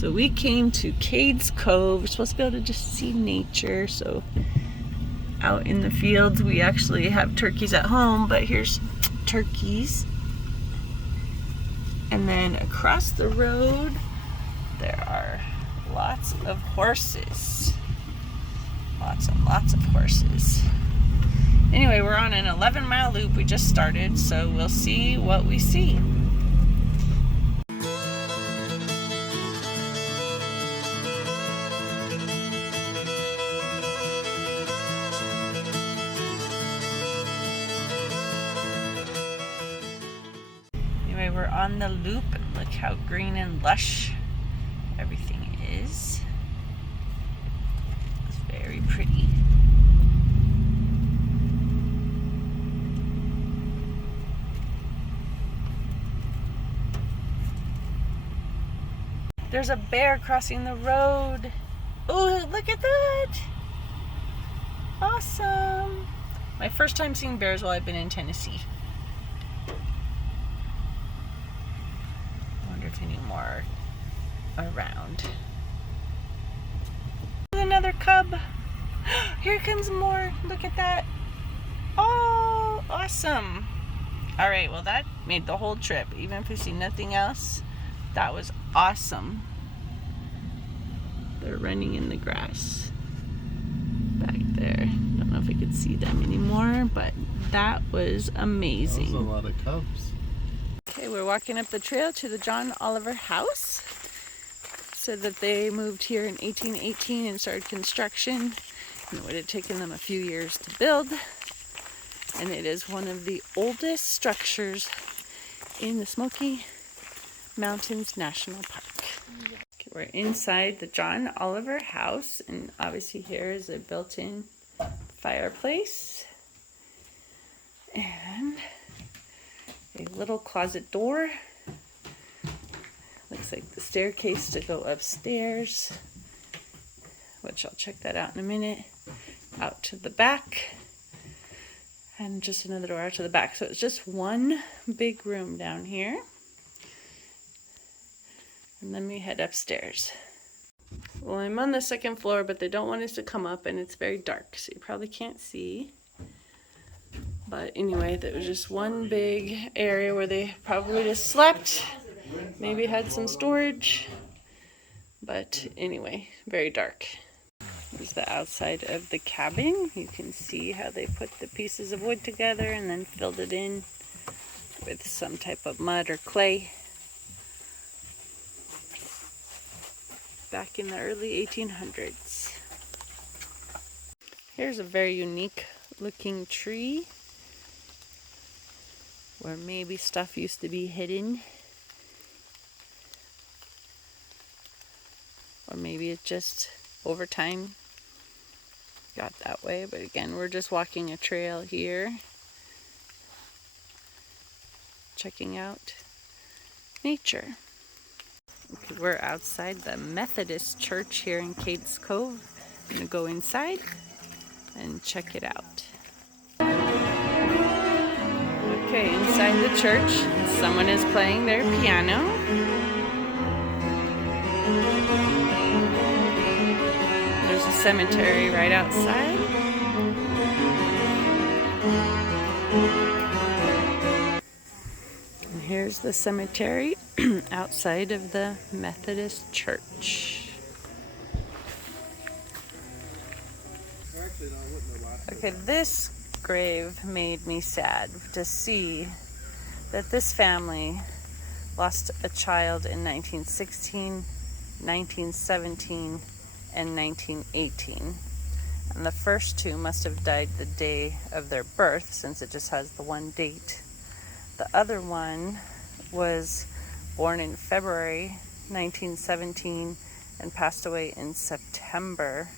So we came to Cades Cove. We're supposed to be able to just see nature. So out in the fields, we actually have turkeys at home, but here's turkeys. And then across the road, there are lots of horses. Lots and lots of horses. Anyway, we're on an 11-mile loop. We just started, so we'll see what we see. Anyway, we're on the loop. Look how green and lush everything is. It's very pretty. There's a bear crossing the road. Oh, look at that! Awesome! My first time seeing bears while I've been in Tennessee. I wonder if any more are around. Another cub. Here comes more. Look at that. Oh, awesome. All right, well that made the whole trip. Even if we see nothing else, that was awesome. They're running in the grass back there. Don't know if I could see them anymore, but that was amazing. That was a lot of cubs. Okay, we're walking up the trail to the John Oliver House. Said that they moved here in 1818 and started construction. And it would have taken them a few years to build. And it is one of the oldest structures in the Smoky Mountains National Park. Okay, we're inside the John Oliver House, and obviously here is a built-in fireplace and a little closet door. Looks like the staircase to go upstairs, which I'll check that out in a minute. Out to the back, and just another door out to the back. So it's just one big room down here. And then we head upstairs. Well, I'm on the second floor, but they don't want us to come up, and it's very dark, so you probably can't see. But anyway, there was just one big area where they probably just slept. Maybe had some storage. But anyway, very dark. Here's the outside of the cabin. You can see how they put the pieces of wood together and then filled it in with some type of mud or clay. Back in the early 1800s. Here's a very unique looking tree where maybe stuff used to be hidden. Or maybe it just over time got that way. But again, we're just walking a trail here, checking out nature. Okay, we're outside the Methodist Church here in Cades Cove. I'm going to go inside and check it out. Okay, inside the church, someone is playing their piano. There's a cemetery right outside. And here's the cemetery outside of the Methodist Church. Okay, this grave made me sad to see that this family lost a child in 1916, 1917, and 1918. And the first two must have died the day of their birth, since it just has the one date. The other one was born in February 1917 and passed away in September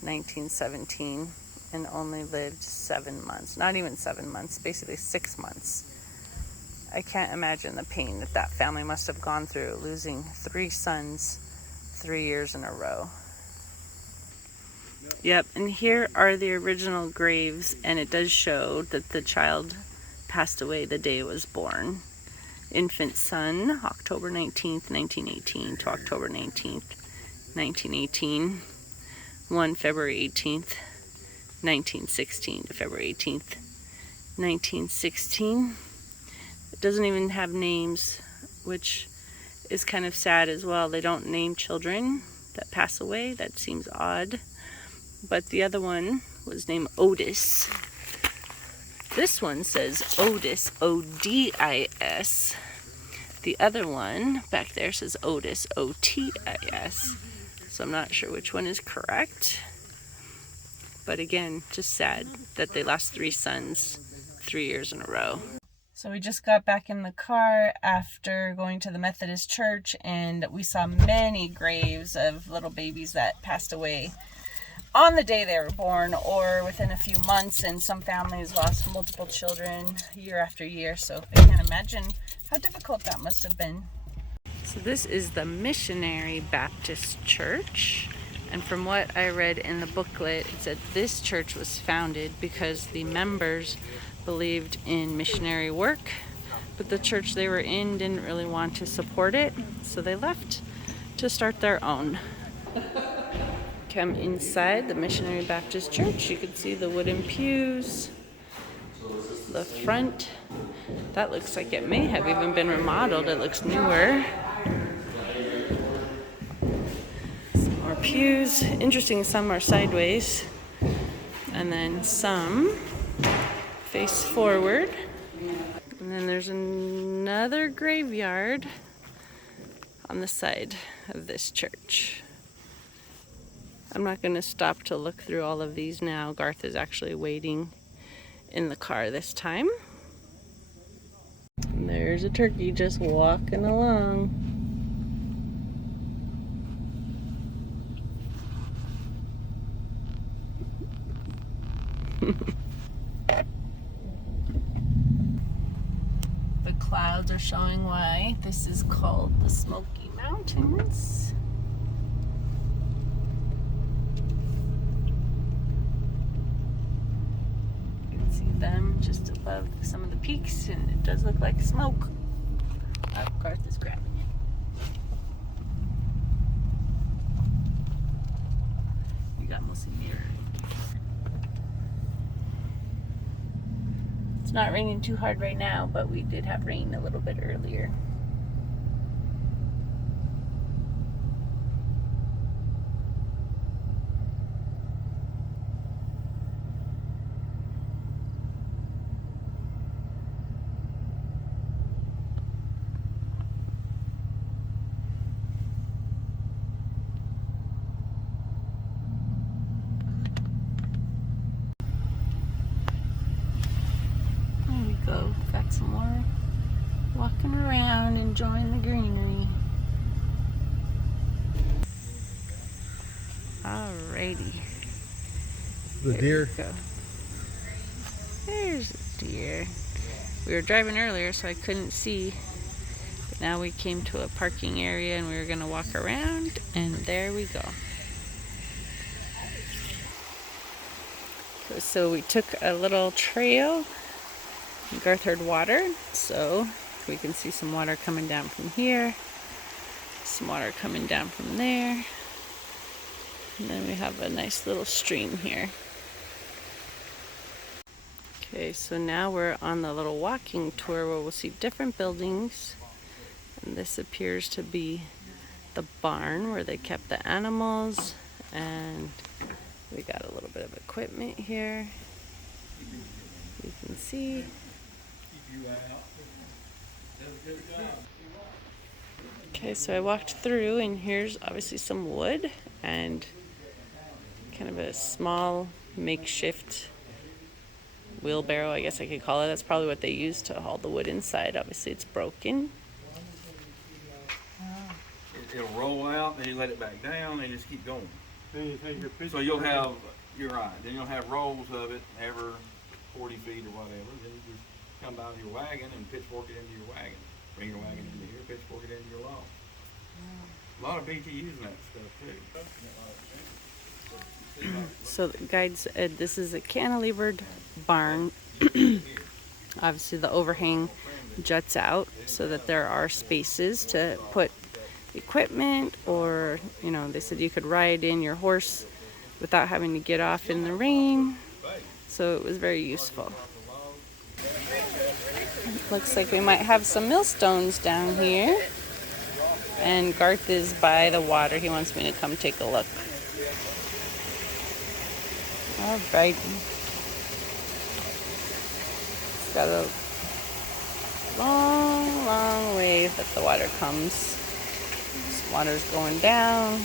1917 and only lived 7 months. Not even 7 months, basically 6 months. I can't imagine the pain that that family must have gone through, losing 3 sons 3 years in a row. Yep, and here are the original graves, and it does show that the child passed away the day it was born. infant son, October 19th, 1918 to October 19th, 1918. One February 18th, 1916 to February 18th, 1916. It doesn't even have names, which is kind of sad as well. They don't name children that pass away. That seems odd. But the other one was named Otis. This one says Otis, O-D-I-S. The other one back there says Otis, O-T-I-S. So I'm not sure which one is correct. But again, just sad that they lost 3 sons 3 years in a row. So we just got back in the car after going to the Methodist Church, and we saw many graves of little babies that passed away on the day they were born or within a few months, and some families lost multiple children year after year. So I can't imagine how difficult that must have been. So this is the Missionary Baptist Church, and from what I read in the booklet, it said this church was founded because the members believed in missionary work, but the church they were in didn't really want to support it, so they left to start their own. Come inside the Missionary Baptist Church. You can see the wooden pews, the front. That looks like it may have even been remodeled. It looks newer. Some more pews. Interesting, some are sideways, and then some face forward. And then there's another graveyard on the side of this church. I'm not going to stop to look through all of these now. Garth is actually waiting in the car this time. And there's a turkey just walking along. The clouds are showing why this is called the Smoky Mountains. Them just above some of the peaks, and it does look like smoke. Oh, Garth is grabbing it. We got mostly mirror. It's not raining too hard right now, but we did have rain a little bit earlier. Go back some more, walking around, enjoying the greenery. Alrighty. The deer. Go. There's a deer. We were driving earlier, so I couldn't see. But now we came to a parking area, and we were going to walk around, and there we go. So we took a little trail. Garth heard water, so we can see some water coming down from here, some water coming down from there, and then we have a nice little stream here. Okay, so now we're on the little walking tour where we'll see different buildings, and this appears to be the barn where they kept the animals, and we got a little bit of equipment here. You can see. Okay, so I walked through, and here's obviously some wood and kind of a small makeshift wheelbarrow, I guess I could call it. That's probably what they use to haul the wood inside. Obviously it's broken. It'll roll out, then you let it back down, and just keep going. So you'll have, you're right, then you'll have rolls of it every 40 feet or whatever. Then you just come down to your wagon and pitchfork it into your wagon. Bring your wagon into here, pitchfork it into your loft. A lot of BT using that stuff too. So the guide said this is a cantilevered barn Obviously the overhang juts out so that there are spaces to put equipment, or they said you could ride in your horse without having to get off in the rain, so it was very useful. Looks like we might have some millstones down here, and Garth is by the water. He wants me to come take a look. All right. It's got a long way that the water comes. Some water's going down.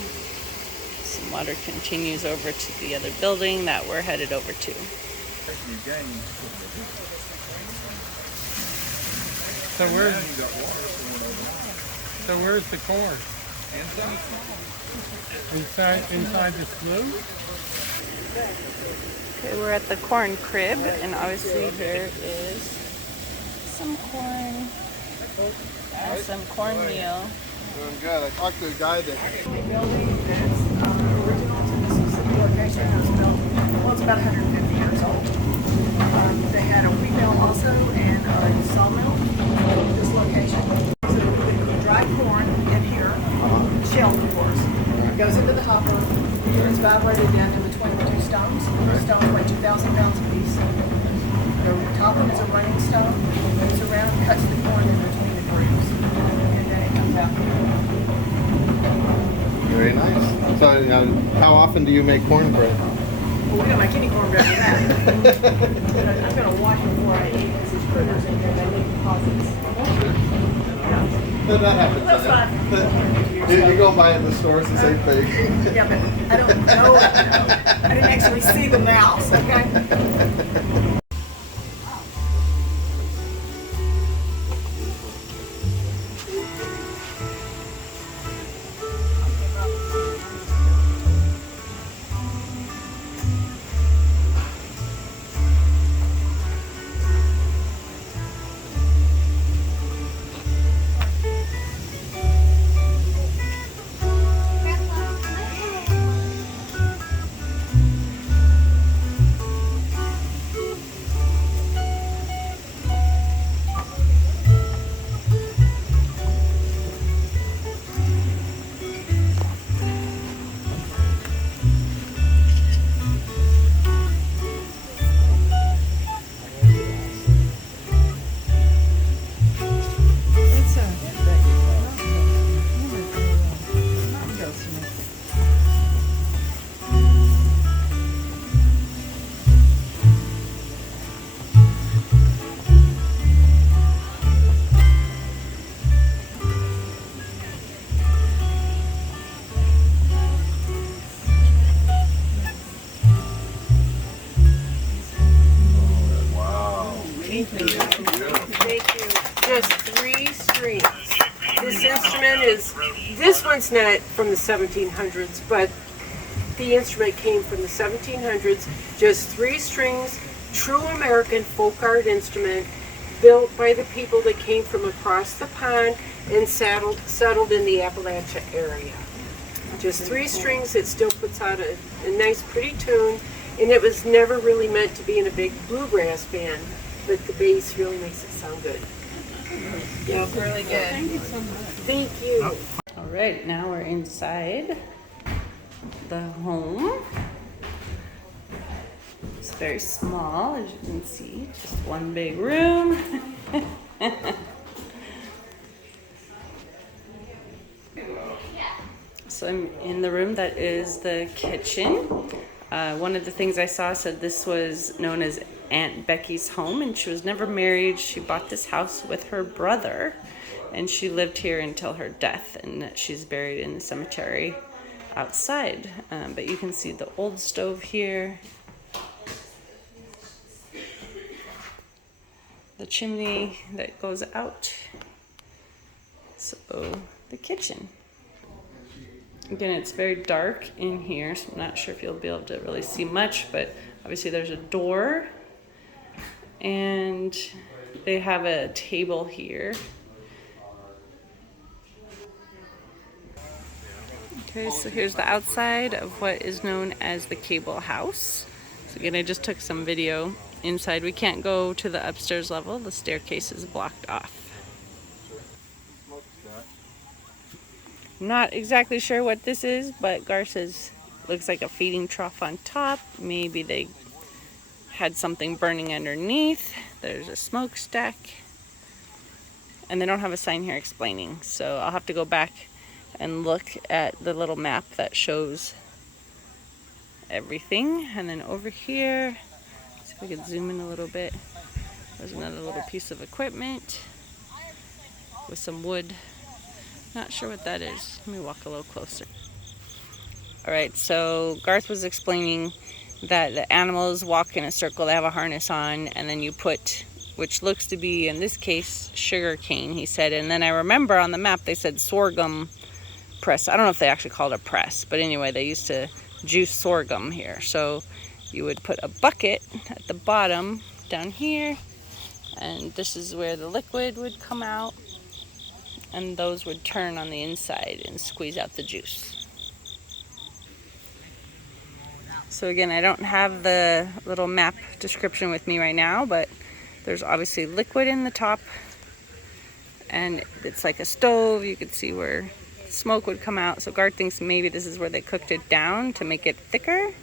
Some water continues over to the other building that we're headed over to. So where's the corn? Inside the slough? Okay, we're at the corn crib, and obviously here is some corn and some cornmeal. Doing good. I talked to a guy that... building that's original to Mississippi location. It was built, well, it's about 150 years old. They had a wheat mill also and a sawmill at this location. So they put dry corn in here, shelled of course. It goes into the hopper. It's vibrated down in between the two stones. The stones weigh 2,000 pounds apiece. The top of it is a running stone. Moves around, cuts the corn in between the grooves, and then it comes out. Very nice. So, how often do you make cornbread? Well, we don't make any cornbread with that. I'm going to wash it before I eat because there's critters in there that make deposits. That happens. That's fine. You go buy it in the stores, the same thing. Yeah, but I don't know. I didn't actually see the mouse, okay? Just 3 strings. This instrument this one's not from the 1700s, but the instrument came from the 1700s. Just 3 strings, true American folk art instrument, built by the people that came from across the pond and settled in the Appalachia area. Just 3 strings, it still puts out a nice pretty tune, and it was never really meant to be in a big bluegrass band, but the bass really makes it sound good. Yeah, really good. Thank you so much. Thank you. All right, now we're inside the home. It's very small, as you can see, just one big room. So I'm in the room that is the kitchen. One of the things I saw said this was known as Aunt Becky's home, and she was never married. She bought this house with her brother, and she lived here until her death, and that she's buried in the cemetery outside. But you can see the old stove here, the chimney that goes out, so the kitchen. Again, it's very dark in here, so I'm not sure if you'll be able to really see much, but obviously there's a door, and they have a table here. Okay, so here's the outside of what is known as the Cable House. So again, I just took some video inside. We can't go to the upstairs level. The staircase is blocked off. Not exactly sure what this is, but Gar says looks like a feeding trough on top. Maybe they had something burning underneath. There's a smokestack. And they don't have a sign here explaining. So I'll have to go back and look at the little map that shows everything. And then over here, see if we can zoom in a little bit. There's another little piece of equipment with some wood. Not sure what that is. Let me walk a little closer. All right, so Garth was explaining that the animals walk in a circle. They have a harness on, and then you put, which looks to be, in this case, sugar cane, he said. And then I remember on the map they said sorghum press. I don't know if they actually called it a press, but anyway, they used to juice sorghum here. So you would put a bucket at the bottom down here, and this is where the liquid would come out, and those would turn on the inside and squeeze out the juice. So again, I don't have the little map description with me right now, but there's obviously liquid in the top, and it's like a stove. You could see where smoke would come out. So Garth thinks maybe this is where they cooked it down to make it thicker.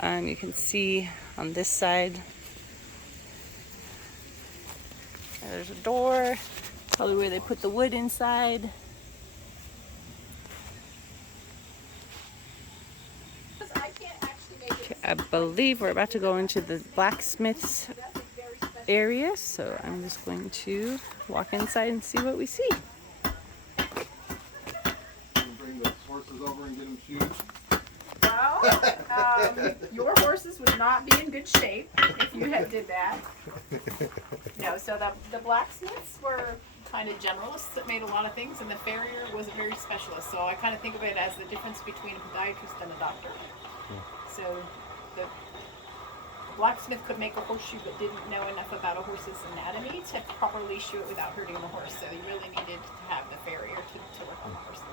You can see on this side, there's a door, probably where they put the wood inside. Okay, I believe we're about to go into the blacksmith's area, so I'm just going to walk inside and see what we see. Bring the horses over and get them shoes. Well, your horses would not be in good shape if you did that. No, so the blacksmiths were kind of generalists that made a lot of things, and the farrier was a very specialist. So I kind of think of it as the difference between a podiatrist and a doctor. So the blacksmith could make a horseshoe but didn't know enough about a horse's anatomy to properly shoe it without hurting the horse. So you really needed to have the farrier to work on the horses.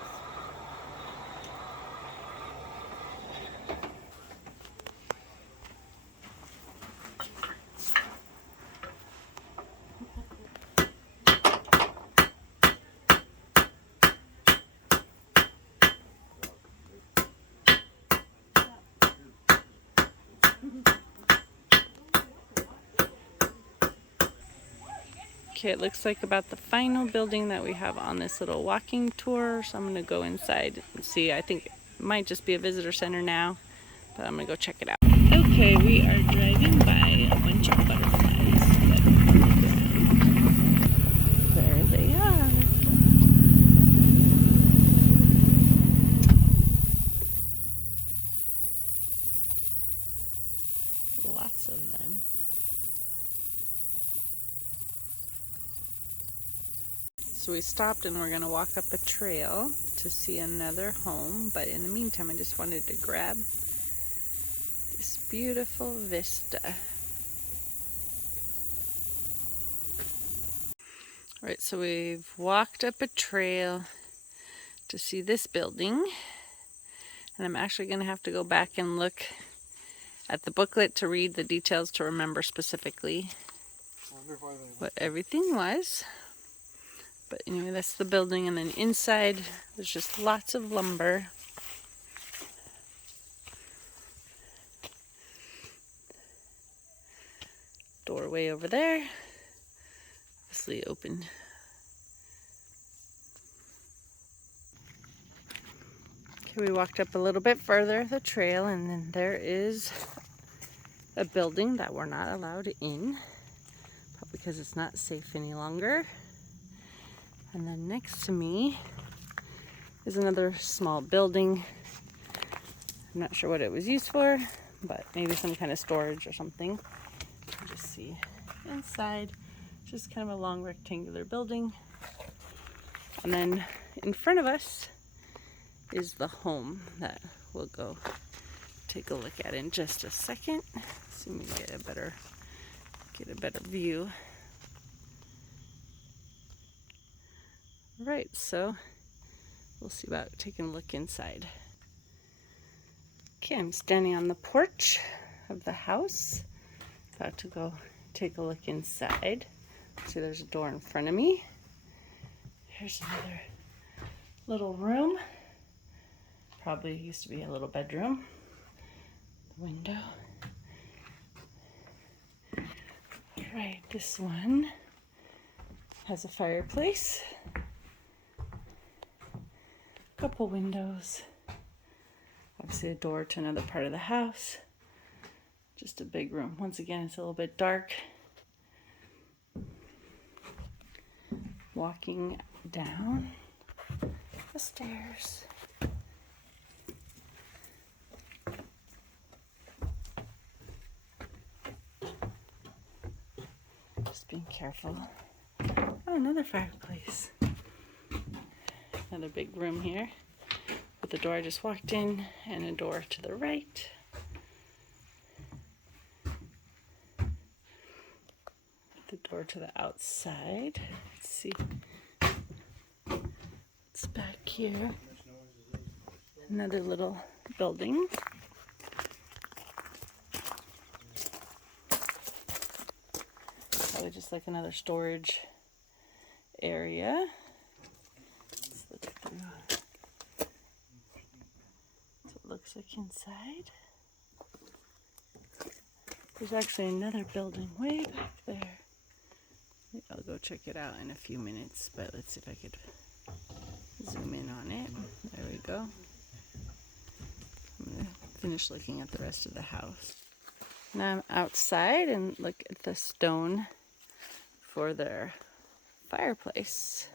Okay, it looks like about the final building that we have on this little walking tour. So I'm going to go inside and see. I think it might just be a visitor center now, but I'm going to go check it out. Okay, we are driving by a bunch of butterflies. There they are. Lots of them. So we stopped and we're going to walk up a trail to see another home, but in the meantime I just wanted to grab this beautiful vista. Alright, so we've walked up a trail to see this building, and I'm actually going to have to go back and look at the booklet to read the details to remember specifically what everything was. But anyway, that's the building, and then inside there's just lots of lumber. Doorway over there, obviously open. Okay, we walked up a little bit further the trail, and then there is a building that we're not allowed in, probably because it's not safe any longer. And then next to me is another small building. I'm not sure what it was used for, but maybe some kind of storage or something. You can just see inside, just kind of a long rectangular building. And then in front of us is the home that we'll go take a look at in just a second. See if we can get a better view. Right, so we'll see about taking a look inside. Okay, I'm standing on the porch of the house. About to go take a look inside. See, there's a door in front of me. Here's another little room. Probably used to be a little bedroom. The window. Right, this one has a fireplace. Couple windows. Obviously a door to another part of the house. Just a big room. Once again, it's a little bit dark. Walking down the stairs. Just being careful. Oh, another fireplace. Another big room here with the door I just walked in and a door to the right. The door to the outside. Let's see. It's back here. Another little building. Probably just like another storage area. Let's look through. That's what it looks like inside. There's actually another building way back there. I'll go check it out in a few minutes, but let's see if I could zoom in on it. There we go. I'm gonna finish looking at the rest of the house. Now I'm outside and look at the stone for their fireplace.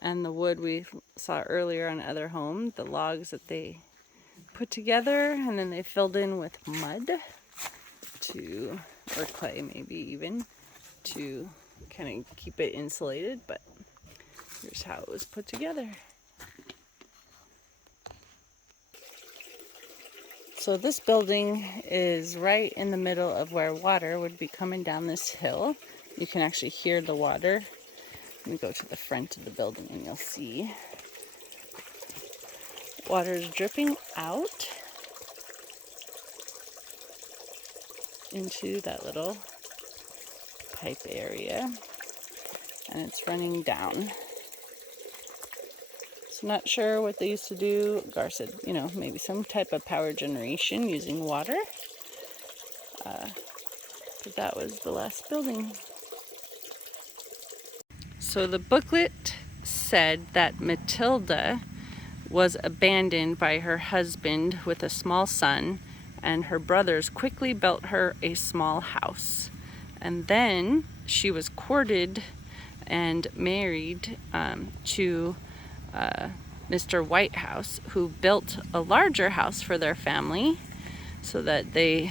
And the wood we saw earlier on other homes, the logs that they put together and then they filled in with mud or clay maybe even, to kind of keep it insulated, but here's how it was put together. So this building is right in the middle of where water would be coming down this hill. You can actually hear the water. Let me go to the front of the building and you'll see water is dripping out into that little pipe area, and it's running down. So not sure what they used to do. Garth said, maybe some type of power generation using water. But that was the last building. So the booklet said that Matilda was abandoned by her husband with a small son, and her brothers quickly built her a small house. And then she was courted and married to Mr. Whitehouse, who built a larger house for their family so that they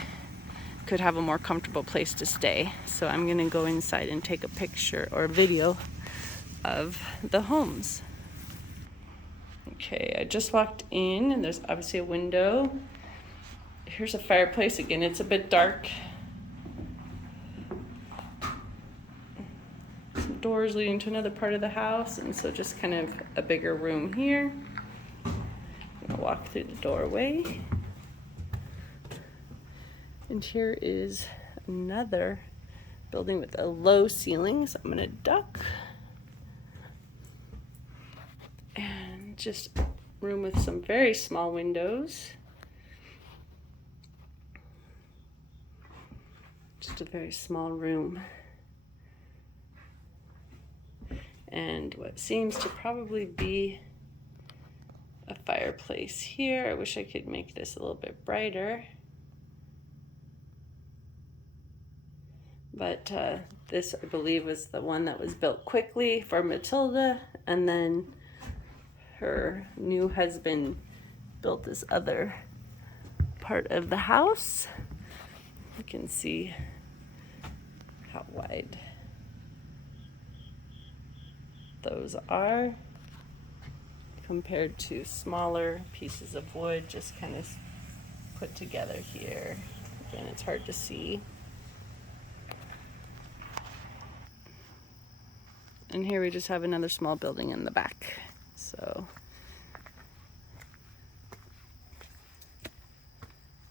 could have a more comfortable place to stay. So I'm gonna go inside and take a picture or video of the homes. Okay, I just walked in and there's obviously a window. Here's a fireplace again. It's a bit dark. Some doors leading to another part of the house, and so just kind of a bigger room here. I'm gonna walk through the doorway. And here is another building with a low ceiling, so I'm gonna duck. And just a room with some very small windows. Just a very small room. And what seems to probably be a fireplace here. I wish I could make this a little bit brighter. But this, I believe, was the one that was built quickly for Matilda, and then her new husband built this other part of the house. You can see how wide those are compared to smaller pieces of wood just kind of put together here. Again, it's hard to see. And here we just have another small building in the back. So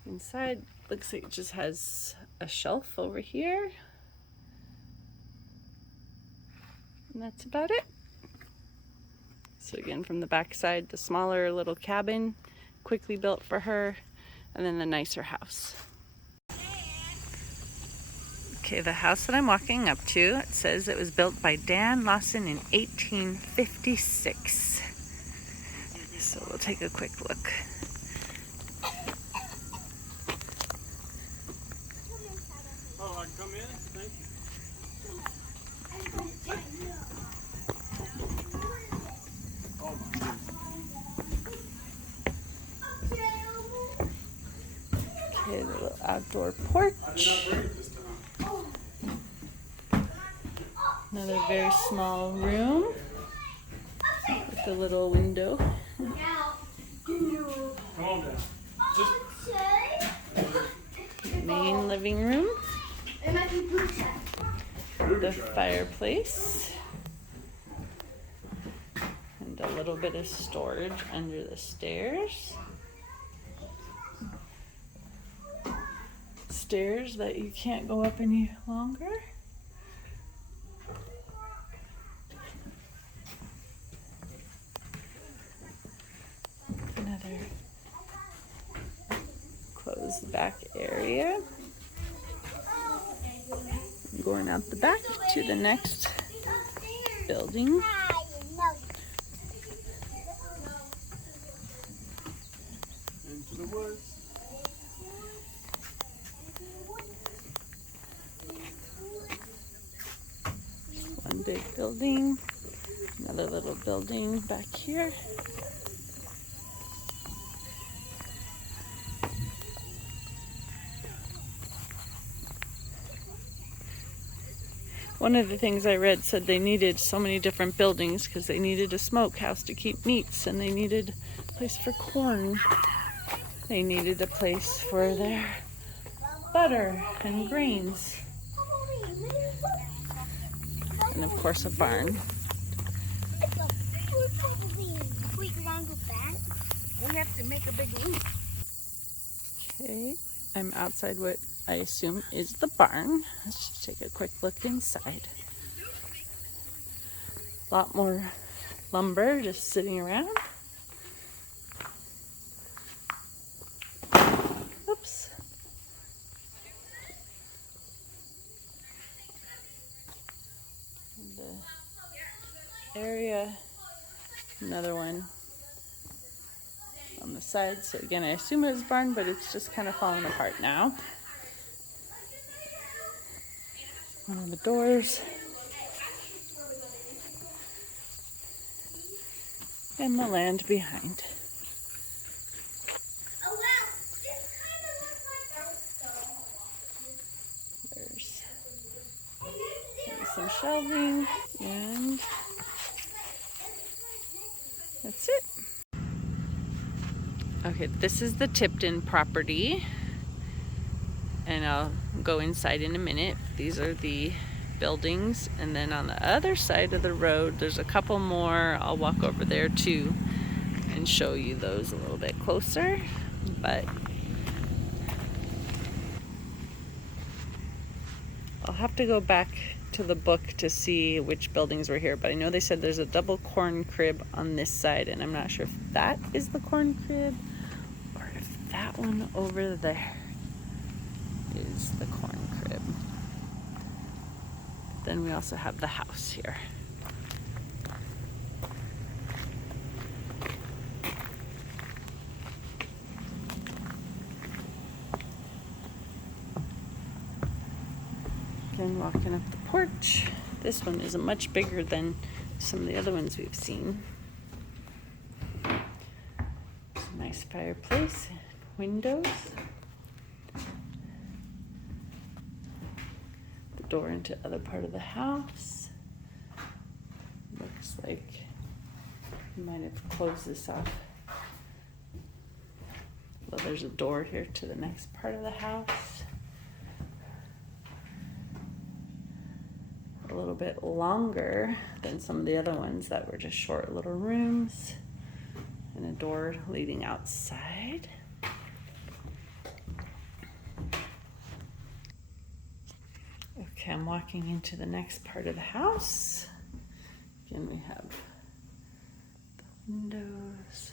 inside looks like it just has a shelf over here. And that's about it. So again, from the back side, the smaller little cabin, quickly built for her, and then the nicer house. Okay, the house that I'm walking up to, it says it was built by Dan Lawson in 1856. So we'll take a quick look. Oh, I can come in? Thank you. Okay, the little outdoor porch. Another very small room with a little window. Come on down. Main living room. The fireplace. And a little bit of storage under the stairs. Stairs that you can't go up any longer. Another closed back area. Going out the back to the next building. Into the woods. One big building, another little building back here. One of the things I read said they needed so many different buildings because they needed a smokehouse to keep meats, and they needed a place for corn. They needed a place for their butter and grains. And of course a barn. We have to make a big loop. Okay, I'm outside what I assume is the barn. Let's just take a quick look inside. A lot more lumber just sitting around. Oops. The area, another one on the side. So again, I assume it was barn, but it's just kind of falling apart now. One of the doors. And the land behind. There's some shelving, and that's it. Okay, this is the Tipton property, and I'll go inside in a minute. These are the buildings, and then on the other side of the road there's a couple more. I'll walk over there too and show you those a little bit closer, but I'll have to go back to the book to see which buildings were here, but I know they said there's a double corn crib on this side, and I'm not sure if that is the corn crib or if that one over there is the corn crib. Then we also have the house here. Again, walking up the porch. This one is much bigger than some of the other ones we've seen. It's a nice fireplace, windows. The door into other part of the house. Looks like you might have closed this off. Well, there's a door here to the next part of the house. A little bit longer than some of the other ones that were just short little rooms, and a door leading outside. Okay, I'm walking into the next part of the house. Again, we have the windows,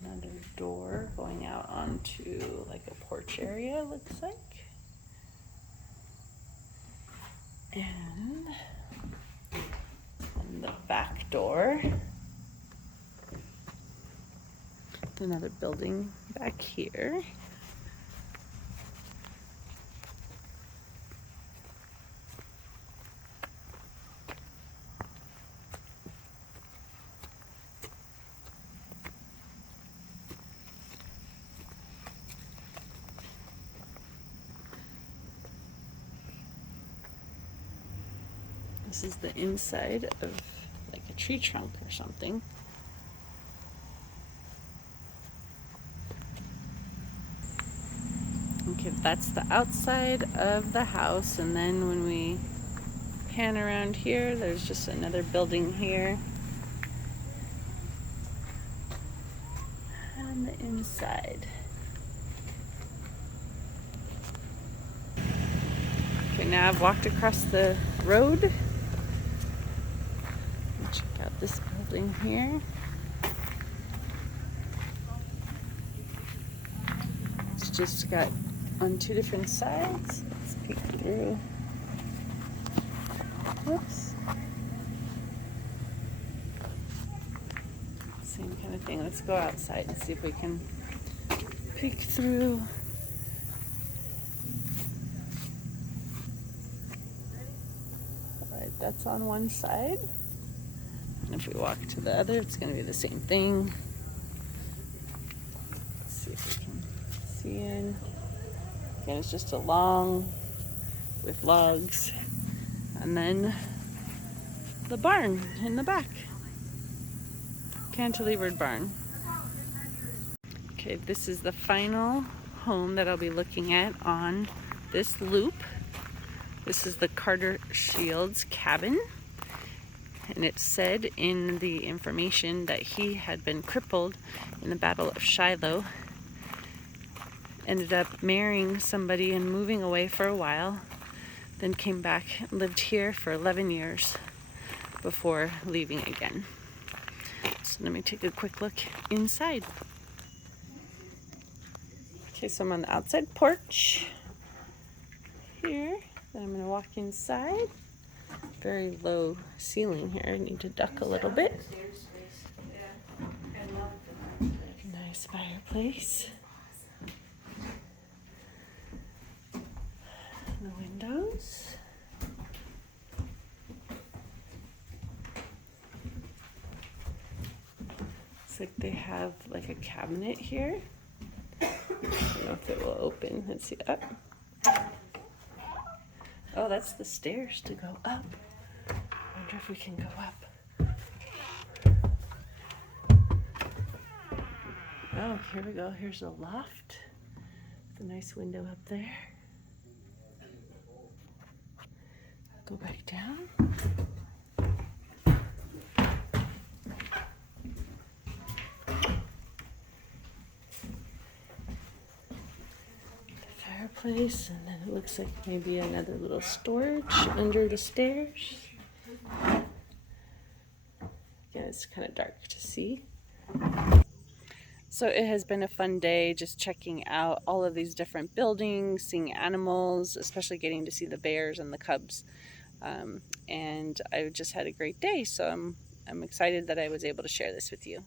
another door going out onto like a porch area, looks like. And the back door. Another building back here. This is the inside of like a tree trunk or something. Okay, that's the outside of the house, and then when we pan around here, there's just another building here. And the inside. Okay, now I've walked across the road. Check out this building here. It's just got on two different sides. Let's peek through. Whoops. Same kind of thing. Let's go outside and see if we can peek through. Alright, that's on one side. And if we walk to the other, it's going to be the same thing. Let's see if we can see in. Again, it's just a long with logs. And then the barn in the back. Cantilevered barn. Okay, this is the final home that I'll be looking at on this loop. This is the Carter Shields cabin. And it said in the information that he had been crippled in the Battle of Shiloh. Ended up marrying somebody and moving away for a while. Then came back and lived here for 11 years before leaving again. So let me take a quick look inside. Okay, so I'm on the outside porch here. Then I'm going to walk inside. Very low ceiling here. I need to duck a little bit. Nice fireplace. The windows. Looks like they have like a cabinet here. I don't know if it will open. Let's see up. Oh, that's the stairs to go up. I wonder if we can go up. Oh, here we go. Here's a loft. It's a nice window up there. Go back down. The fireplace, and then it looks like maybe another little storage under the stairs. Again, it's kind of dark to see. So it has been a fun day just checking out all of these different buildings, seeing animals, especially getting to see the bears and the cubs. And I just had a great day, so I'm excited that I was able to share this with you.